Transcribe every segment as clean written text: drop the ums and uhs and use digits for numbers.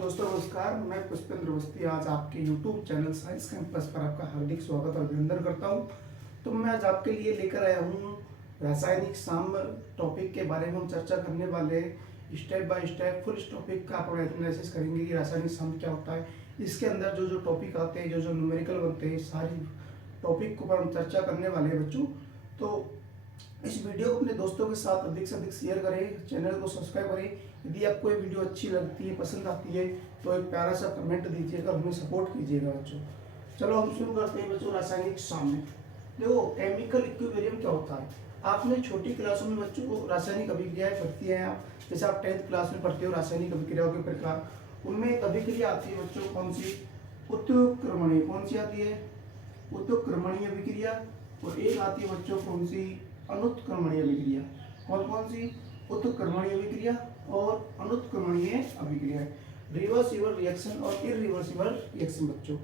दोस्तों नमस्कार। मैं पुष्पेंद्र अवस्थी आज आपके YouTube चैनल साइंस कैंपस पर आपका हार्दिक स्वागत और अभिनंदन करता हूं। तो मैं आज आपके लिए लेकर आया हूं रासायनिक साम्य टॉपिक के बारे में हम चर्चा करने वाले हैं। Step by step full topic का अपन एनालिसिस करेंगे कि रासायनिक साम्य क्या होता है। इसके अंदर जो जो टॉपिक आते हैं, जो जो न्यूमेरिकल बनते हैं, सारी टॉपिक के ऊपर हम चर्चा करने वाले हैं बच्चों। तो इस वीडियो को अपने दोस्तों के साथ अधिक से अधिक शेयर करें, चैनल को सब्सक्राइब करें। यदि आपको ये वीडियो अच्छी लगती है, पसंद आती है तो एक प्यारा सा कमेंट दीजिएगा, हमें सपोर्ट कीजिएगा बच्चों। चलो हम शुरू करते हैं बच्चों रासायनिक साम्य। देखो केमिकल इक्विलिब्रियम क्या होता है, आपने छोटी क्लासों में बच्चों को रासायनिक अभिक्रियाएं पढ़ती हैं। आप जैसे आप 10th क्लास में पढ़ते हो रासायनिक अभिक्रियाओं के प्रकार, उनमें एक अभिक्रिया आती है बच्चों कौन सी, उत्क्रमणीय। कौन सी आती है, उत्क्रमणीय अभिक्रिया। और एक आती है बच्चों कौन सी, अनुत्क्रमणीय अभिक्रिया। कौन कौन सी, उत्क्रमणीय अभिक्रिया और अनुत्क्रमणीय अभिक्रिया, रिवर्सिबल रिएक्शन और इरिवर्सिबल रिएक्शन बच्चों।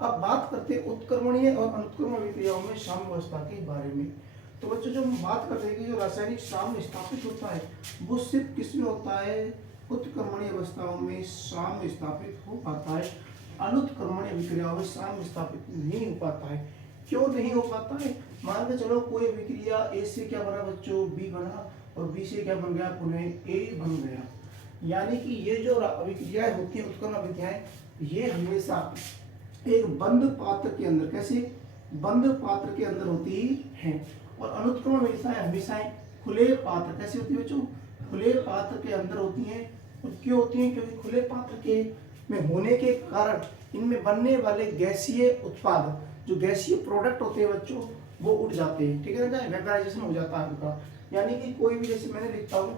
अब बात करते हैं उत्क्रमणीय और अनुत्क्रमण अभिक्रियाओं में साम्य अवस्था के बारे में। तो बच्चों जब हम बात करते हैं कि जो रासायनिक साम्य स्थापित होता है वो सिर्फ किसमें होता है, उत्क्रमणीय अवस्थाओं में साम्य स्थापित हो पाता है। अनुत्क्रमणीय अभिक्रियाओं में साम्य स्थापित नहीं हो पाता है। क्यों नहीं हो पाता है, मान के चलो कोई अभिक्रिया ए से क्या बना बच्चों, बी बना, और बी से क्या बन गया, पुनः ए बन गया। यानी कि ये जो अभिक्रियाएं होती हैं, उत्क्रमण अभिक्रियाएं, ये हमेशा एक बंद पात्र के अंदर, कैसे, बंद पात्र के अंदर होती है। और अनुत्क्रमण अभिक्रियाएं हमेशा खुले पात्र, कैसे होती है बच्चों, खुले पात्र के अंदर होती हैं। और क्यों होती हैं, क्योंकि खुले पात्र के में होने के कारण इनमें बनने वाले गैसीय उत्पाद, जो गैसीय प्रोडक्ट होते हैं बच्चों, वो उड़ जाते हैं। ठीक है ना, वेपराइजेशन हो जाता है उनका। यानी कि कोई भी, जैसे मैंने लिखता हूँ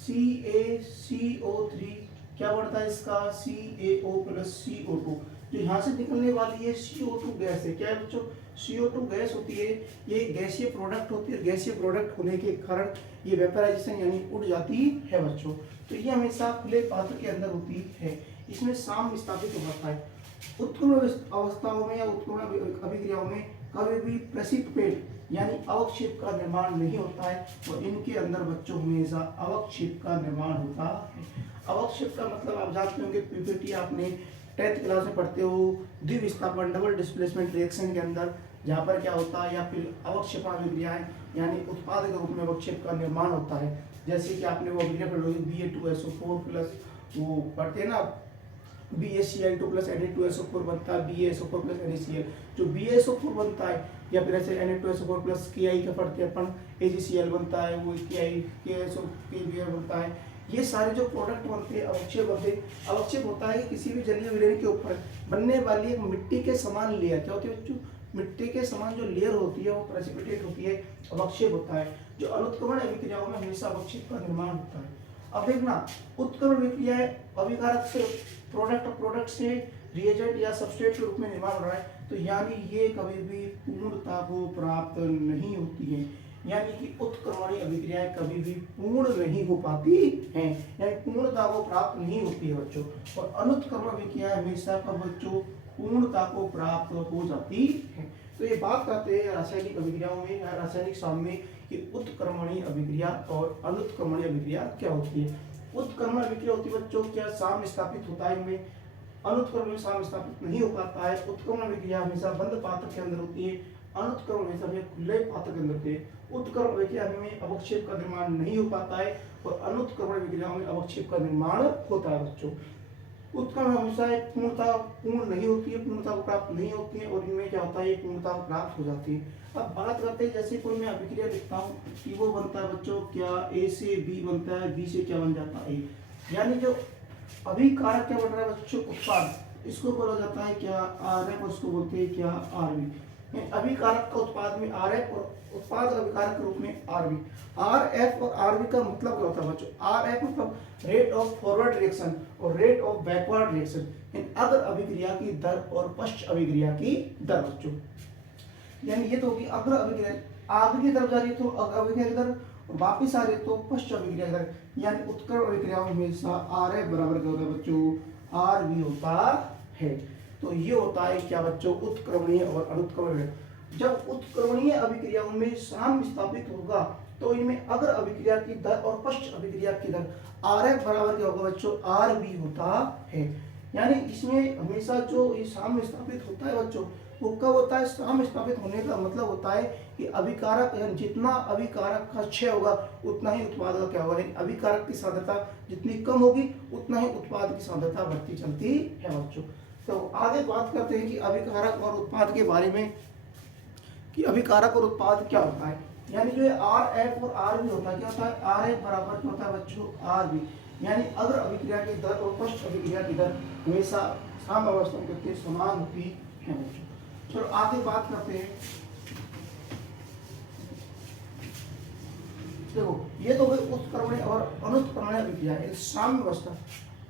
CaCO3, क्या बढ़ता है इसका, CaO प्लस CO2। जो यहाँ से निकलने वाली है CO2 गैस है, क्या है बच्चों, CO2 गैस होती है। ये गैसीय प्रोडक्ट होती है, गैसीय प्रोडक्ट होने के कारण ये वेपराइजेशन यानी उड़ जाती है बच्चों। तो ये हमेशा खुले पात्र के अंदर होती है, इसमें साम्य स्थापित हो जाता है। उत्क्रमण अवस्थाओं में या उत्क्रमण अभिक्रियाओं में कभी भी प्रेसिपिटेट यानी अवक्षेप का निर्माण नहीं होता है। और इनके अंदर बच्चों हमेशा अवक्षेप का निर्माण होता है। अवक्षेप का मतलब आप जानते होंगे, पीपीटी आपने 10th क्लास में पढ़ते हो, द्विविस्थापन डबल डिस्प्लेसमेंट रिएक्शन के अंदर, जहाँ पर क्या होता है, या फिर अवक्षेपण अभिक्रियाएं यानी उत्पाद के रूप में अवक्षेप का निर्माण होता है। जैसे कि आपने वो अभिक्रिया पढ़ी होगी BA2SO4 प्लस, वो पढ़ते हैं ना, BaCl2 प्लस Na2SO4 बनता है, BaSO4 प्लस NaCl। जो BaSO4 बनता है, या फिर ऐसे Na2SO4 प्लस Ki का पढ़ते हैं अपन, AgCl बनता है, वो KiKSO बनता है। ये सारे जो प्रोडक्ट बनते हैं अवक्षेप बनते हैं। अवक्षेप होता है कि किसी भी जलीय विलयन के ऊपर बनने वाली एक मिट्टी के समान लेयर, क्या होती है बच्चों, मिट्टी के समान जो लेयर होती है वो प्रेसिपिटेट होती है, अवक्षेप होता है। जो अनुत्क्रमण अभिक्रियाओं में हमेशा अवक्षेप का निर्माण होता है। अब देखना, उत्क्रमण अभिक्रियाएं अभिकारक से प्रोडक्ट से रिएजेंट या सबस्ट्रेट के रूप में निर्माण हो रहा है, तो यानी ये कभी भी पूर्णता को प्राप्त नहीं होती है। यानी कि उत्क्रमणीय अभिक्रियाएं कभी भी पूर्ण नहीं हो पाती हैं, यानी पूर्णता को प्राप्त नहीं होती है बच्चों। और अनुत्क्रमण अभिक्रियाएं हमेशा कब बच्चों, पूर्णता को प्राप्त हो जाती है। तो ये बात करते हैं रासायनिक अभिक्रियाओं में, रासायनिक साम्य में, कि उत्क्रमणीय अभिक्रिया और अनुत्क्रमणीय अभिक्रिया क्या होती है। उत्क्रमण अभिक्रिया होती है बच्चों क्या, साम्य स्थापित होता है इनमें, अनुत्क्रमण में साम्य स्थापित नहीं हो पाता है। उत्क्रमण अभिक्रिया हमेशा बंद पात्र के अंदर होती है, अनुत्क्रमण हमेशा खुले पात्र के अंदर होते हैं। उत्क्रमण अभिक्रिया में अवक्षेप का निर्माण नहीं हो पाता है, और अनुत्क्रमण अभिक्रिया में अवक्षेप का निर्माण होता है बच्चों। उत्क्रमण हमेशा पूर्णता पूर्ण नहीं होती है, पूर्णता को प्राप्त नहीं होती है, और इनमें क्या होता है, पूर्णता को प्राप्त हो जाती है। अब बात करते हैं, जैसे कोई मैं अभिक्रिया लिखता हूँ कि वो बनता है बच्चों क्या, A से B बनता है, B से क्या बन जाता है, A। यानी जो अभिकारक क्या बन रहा है बच्चों, उत्पाद, इसको बोला जाता है क्या, RF, और उसको बोलते हैं क्या, RB। अभिकारक का उत्पाद में RF और उत्पाद अभिकारक के रूप में RB। RF और RB का मतलब क्या होता है बच्चों, RF मतलब रेट ऑफ फॉरवर्ड रिएक्शन और rate of backward reaction in अग्र अभिक्रिया की दर और पश्च अभिक्रिया की दर बच्चों। यानी ये तो होगी अग्र अभिक्रिया, आगे की तरफ जा रही है तो अग्र अभिक्रिया की दर, वापिस आ रही है तो पश्च अभिक्रिया की दर। यानी उत्क्रमण अभिक्रिया में हमेशा RF बराबर क्या होता है बच्चों, RB होता है। तो ये होता है क्या बच्चों, उत्क्रमणीय और अनुत्क्रमणीय। जब उत्क्रमणीय अभिक्रियाओं में साम्य स्थापित होगा तो इनमें अगर अभिक्रिया की दर और पश्च अभिक्रिया की दर RF बराबर क्या होगा बच्चों, RB होता है। यानी इसमें हमेशा जो ये साम्य स्थापित होता है बच्चों, वो कब होता है, साम्य स्थापित होने का मतलब होता है कि अभिकारक यानी जितना अभिकारक का क्षय होगा उतना ही उत्पाद का क्या होगा, यानी अभिकारक की सांद्रता जितनी कम होगी उतना ही उत्पाद की सांद्रता बढ़ती चलती है बच्चों। तो आगे बात करते हैं कि अभिकारक और उत्पाद के बारे में, कि अभिकारक और उत्पाद क्या होता है। यानी जो RF और RB होता है, क्या होता है, RF बराबर क्या होता है बच्चों, RB। यानी अग्र अभिक्रिया की दर और पश्च अभिक्रिया की दर हमेशा साम्य अवस्था में कितनी समान होती है बच्चों। चलो आगे बात करते हैं। देखो ये तो गई उत्क्रमणीय और अनुत्क्रमणीय अभिक्रिया, साम्य अवस्था।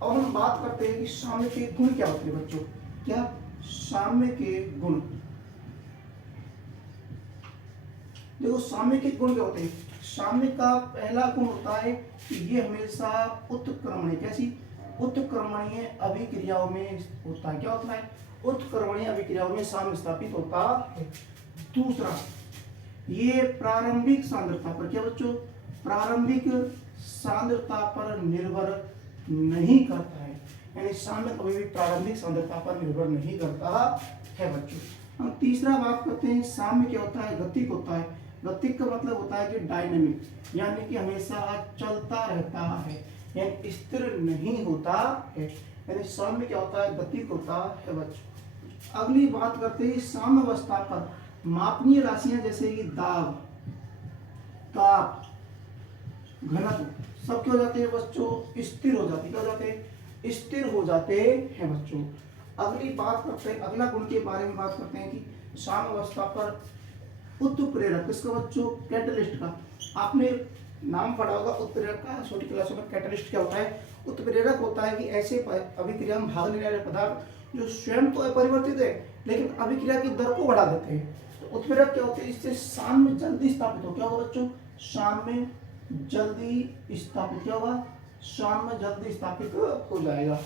अब हम बात करते हैं कि साम्य के गुण क्या होते हैं बच्चों। क्या साम्य के गुण, देखो साम्य के गुण क्या होते हैं। साम्य का पहला गुण होता है कि ये हमेशा उत्क्रमणीय, कैसी, उत्क्रमणीय अभिक्रियाओं में होता है। क्या होता है, उत्क्रमणीय अभिक्रियाओं में साम्य स्थापित होता है। दूसरा, ये प्रारंभिक सांद्रता पर, क्या बच्चों, प्रारंभिक सांद्रता पर निर्भर नहीं करता है। यानी साम्य कभी भी प्रारंभिक सांद्रता पर निर्भर नहीं करता है बच्चों। हम तीसरा बात करते हैं, साम्य क्या होता है, गतिक होता है। गतिक का मतलब होता है कि डायनेमिक, यानी कि हमेशा चलता रहता है, यानी स्थिर नहीं होता है। यानी साम्य क्या होता है, गतिक होता है बच्चों। अगली बात करते हैं साम्य अवस्था पर मापनीय राशियां जैसे कि दाब, ताप, घनत्व सब क्या हो जाते हैं बच्चों, स्थिर हो जाते हैं। क्या हो जाते हैं, स्थिर हो जाते हैं बच्चों। अगली बात करते हैं, अगला गुण के बारे में बात करते हैं कि साम्य अवस्था पर उत्प्रेरक, किसका बच्चों, कैटलिस्ट का। आपने नाम पढ़ा होगा उत्प्रेरक का छोटी क्लासों में। कैटलिस्ट क्या होता है, उत्प्रेरक होता है कि ऐसे अभिक्रिया में भाग लेने वाले पदार्थ जो स्वयं तो अपरिवर्तित है लेकिन अभिक्रिया की दर को बढ़ा देते हैं। तो उत्प्रेरक क्या होते हैं, इससे साम्य जल्दी स्थापित हो, क्या होगा बच्चों, साम्य जल्दी स्थापित, क्या होगा, साम्य जल्दी स्थापित हो जाएगा।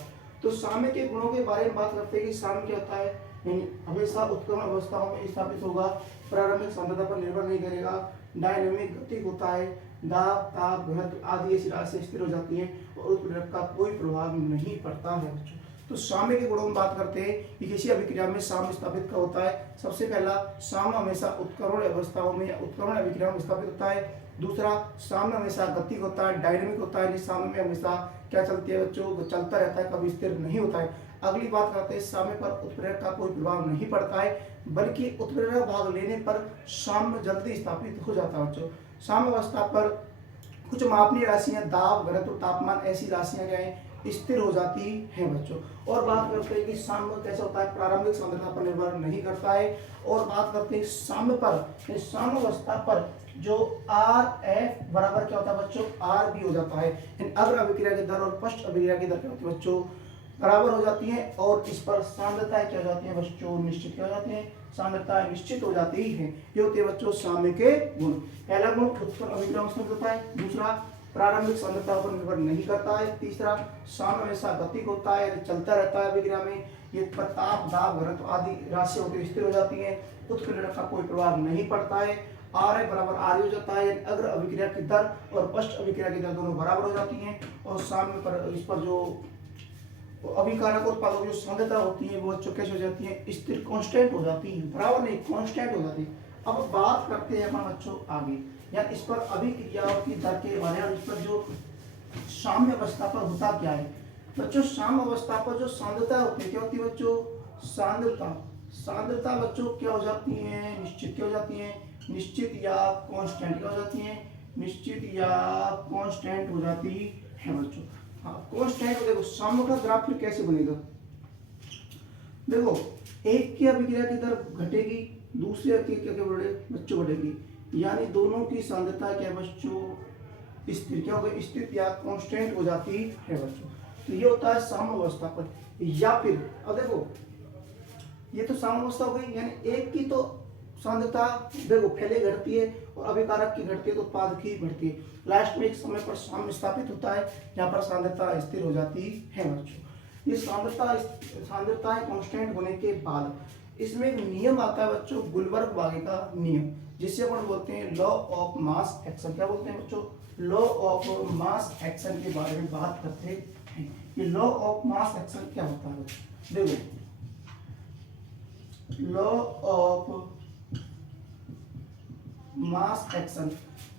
तो साम्य के गुणों के बारे में बात करते हैं कि साम्य क्या होता है, यानी हमेशा उत्क्रमण अवस्थाओं में स्थापित होगा, प्रारंभिक सांद्रता पर निर्भर नहीं करेगा, डायनेमिक गतिक होता है, दाब, ताप, घनत्व आदि ऐसी राशियां स्थिर हो जाती हैं और उत्प्रेरक का कोई प्रभाव नहीं पड़ता है बच्चों। तो साम्य के गुणों में बात करते हैं कि किसी अभिक्रिया में साम्य स्थापित का होता है। सबसे पहला, साम्य हमेशा उत्क्रमण अवस्थाओं में या उत्क्रमण अभिक्रिया में स्थापित होता है। दूसरा, साम्य हमेशा गतिक होता है, डायनेमिक होता है, साम्य में हमेशा क्या चलती है बच्चों, चलता रहता है, कभी स्थिर नहीं होता है। अगली बात करते हैं, साम्य पर उत्प्रेरक का कोई प्रभाव नहीं पड़ता है, बल्कि उत्प्रेरक भाग लेने पर साम्य जल्दी स्थापित हो जाता है बच्चों। साम्य अवस्था पर कुछ मापनीय राशियां दाब, घनत्व, तापमान ऐसी राशियां क्या है, स्थिर हो जाती है बच्चों। और बात करते हैं कि साम्य कैसा होता है, प्रारंभिक सांद्रता पर निर्भर नहीं करता है। और बात करते हैं साम्य पर, साम्य अवस्था पर जो RF बराबर क्या होता है बच्चों, RB हो जाता है। अग्र अभिक्रिया की दर और पश्च अभिक्रिया की दर क्या होती है बच्चों, बराबर हो जाती है। और इस पर सांद्रताएं क्या हो जाती है बच्चों, निश्चित क्या हो जाती है, सांद्रताएं निश्चित हो जाती है। ये होते हैं बच्चों साम्य के गुण। पहला गुण उत्क्रमण अभिक्रिया में स्थापित होता है। दूसरा, प्रारंभिक सांद्रता पर निर्भर नहीं करता है। तीसरा, साम्य हमेशा गतिक होता है, चलता रहता है अभिक्रिया में। ये ताप, दाब, घनत्व आदि राशियां होकर स्थिर हो जाती है, उत्प्रेरक का कोई प्रभाव नहीं पड़ता है। RF बराबर RE हो जाता है, अग्र अभिक्रिया की दर और पश्च अभिक्रिया की दर दोनों बराबर हो जाती हैं। और साम्य पर इस पर जो अभिकारक उत्पादों की जो सांद्रता होती है वो बच्चों कैसे हो जाती है, स्थिर, कांस्टेंट हो जाती है, बराबर नहीं, कांस्टेंट हो जाती है। अब बात करते हैं अपन बच्चों आगे, या इस पर अभिक्रियाओं की दर के बारे में, इस पर जो साम्य अवस्था पर होता क्या है बच्चों। साम्य अवस्था पर जो सांद्रता होती है क्या होती है बच्चों, सांद्रता बच्चों क्या हो जाती है, निश्चित क्या हो जाती है, निश्चित या कांस्टेंट क्या हो जाती है, निश्चित या कांस्टेंट हो जाती है बच्चों। हाँ, कांस्टेंट। देखो साम्य का ग्राफ फिर कैसे बनेगा, देखो एक की अभिक्रिया की दर घटेगी, दूसरे की क्या बच्चों बढ़ेगी, यानी दोनों की सांद्रता क्या बच्चों, स्थिर क्या होगा, स्थिर या कांस्टेंट हो जाती है बच्चों। तो ये होता है साम्य अवस्था पर। या फिर अब देखो ये तो साम्य अवस्था हो गई, यानी एक की तो सांद्रता देखो पहले घटती है और अभिकारक की घटती है तो उत्पाद की बढ़ती है। लास्ट में एक समय पर साम्य स्थापित होता है, यहाँ पर सांद्रता स्थिर हो जाती है बच्चों। ये सांद्रताएं कांस्टेंट होने के बाद इसमें एक नियम आता है बच्चों, गुलबर्ग बागे का नियम। जिसे अपन बोलते हैं लॉ ऑफ मास एक्शन। क्या बोलते हैं बच्चों? लॉ ऑफ मास एक्शन के बारे में बात करते हैं। ये लॉ ऑफ मास एक्शन क्या होता है बच्चों? देखो, लॉ ऑफ मास एक्शन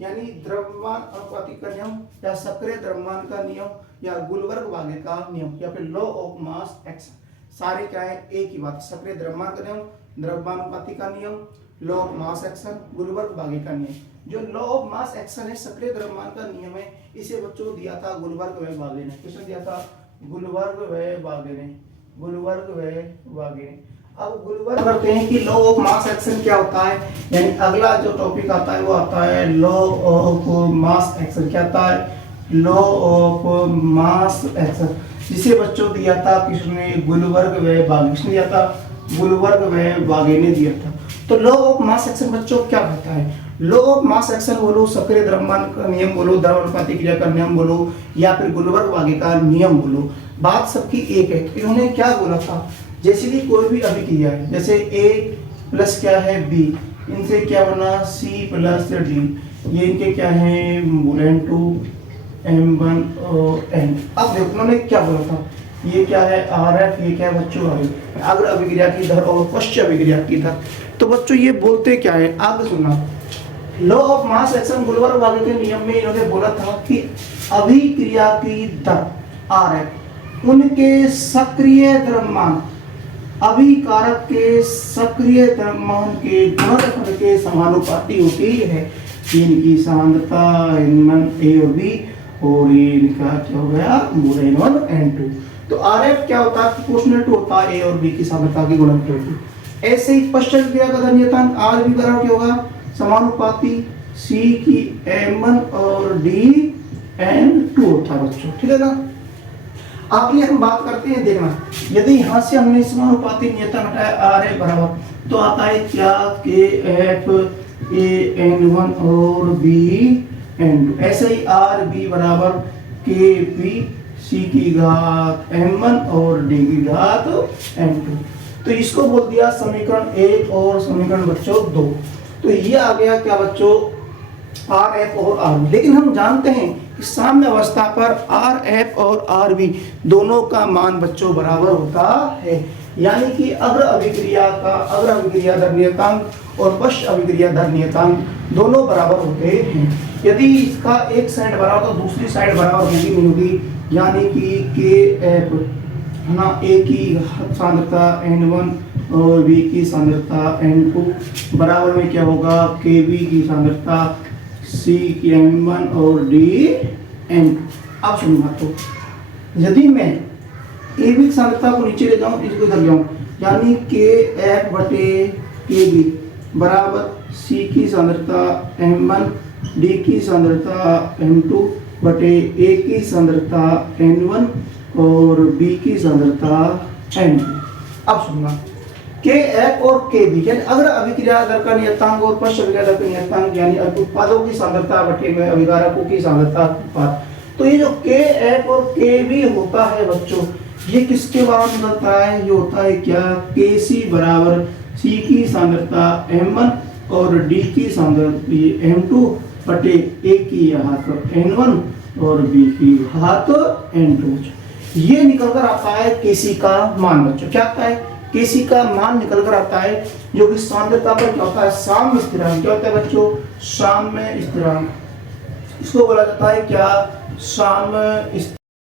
यानी द्रव्यमान अनुपातिक का नियम या सक्रिय द्रव्यमान का नियम या गुलवर्ग भाग्य का नियम या फिर लॉ ऑफ मास एक्शन, सारे क्या है? एक ही बात। सक्रिय द्रव्यमान का नियम, द्रव्यमान अनुपातिक का नियम, लॉ ऑफ मास एक्शन, गुलवर्ग भाग्य का नियम। जो लॉ ऑफ मास एक्शन है, सक्रिय द्रव्यमान का नियम है, इसे बच्चों दिया था गुलवर्ग व भागे ने। किसने दिया था? गुलवर्ग व भागे ने। गुलवर्ग व भागे ने। अब गुलवर्ग करते हैं कि लॉ ऑफ मास एक्शन क्या होता है। यानी अगला जो टॉपिक आता है वो आता है लॉ ऑफ मास एक्शन। क्या आता है? लॉ ऑफ मास एक्शन, जिसे बच्चों दिया था किसने? गुलवर्ग व भागे। किसने दिया था? गुलवर्ग व भागे ने दिया था। तो लॉ ऑफ मास एक्शन बच्चों क्या कहता है? लॉ ऑफ मास एक्शन बोलो, सक्रिय द्रव्यमान का नियम बोलो, द्रव्यमानुपातिक क्रिया का नियम बोलो या फिर गुलवर्ग भाग्य का नियम बोलो, बात सबकी एक है। इन्होंने क्या बोला था? जैसे कि कोई भी अभिक्रिया है, जैसे A प्लस क्या है B, इनसे क्या बना? C प्लस D, ये इनके क्या है? N2 M1 और N। अब देखो उन्होंने क्या बोला था? ये क्या है? RF, ये क्या है बच्चों? अग्र अभिक्रिया की दर और पश्च अभिक्रिया की दर। तो बच्चों ये बोलते क्या है? आगे सुनना। लॉ ऑफ मास एक्शन गुलवर्ग भाग्य के नियम में इन्होंने बोला था कि अभिक्रिया की दर RF उनके सक्रिय द्रव्यमान, अभिकारक के सक्रिय द्रव्यमान के गुणनफल के समानुपाती होती है। इनकी सांद्रता N1 A और B और इनका क्या हो गया? N1 N2। तो RF क्या होता है? प्रोपोर्शनल टू होता है A और B की सांद्रता के गुणनफल की। ऐसे ही पश्चात क्रिया का धन्यतांक RB बराबर क्या होगा? समानुपाती C की M1 और D N2 होता है बच्चों। ठीक है ना? आगे हम बात करते हैं, देखना, यदि यहां से हमने समानुपाती नियतांक हटाया RA बराबर, तो आता है क्या? KF A N1 और B N2। ऐसे ही RB बराबर KB C की घात M1 और D की घात M2। तो इसको बोल दिया समीकरण 1 और समीकरण बच्चों 2। तो ये आ गया क्या बच्चों? RF और RB। लेकिन हम जानते हैं कि साम्य अवस्था पर RF और RB दोनों का मान बच्चों बराबर होता है। यानी कि अग्र अभिक्रिया दर नियतांक और पश्च अभिक्रिया दर नियतांक दोनों बराबर होते हैं। यदि इसका एक साइड बराबर तो दूसरी साइड बराबर होगी नहीं होगी। यानी कि KF है ना, A की सांद्रता N1 और B की सांद्रता N2 बराबर में क्या होगा? KB की सांद्रता C की M1 और D N2। अब सुनना, तो यदि मैं AB की सांद्रता को नीचे ले जाऊं, इसको इधर ले जाऊं, यानी KF बटे KB बराबर C की सांद्रता M1 D की सांद्रता M2 बटे A की सांद्रता N1 और B की सांद्रता N2। अब सुनना, KF और KB यानी अग्र अभिक्रिया दर का नियतांक और पश्च अभिक्रिया दर का नियतांक यानी उत्पादों की सांद्रता बटे में अभिकारकों की सांद्रता अनुपात। तो ये जो KF और KB होता है बच्चों, ये किसके बराबर निकलता है? ये होता है क्या? KC बराबर C की सांद्रता M1 और D की सांद्रता M2 बटे A की घात N1 और B की घात N2। ये निकलकर आता है KC का मान बच्चों। क्या आता है? KC का मान निकलकर आता है, जो कि सांद्रता पर क्या होता है? साम्य स्थिरांक। क्या होता है बच्चों? साम्य स्थिरांक। इसको बोला जाता है क्या? साम्य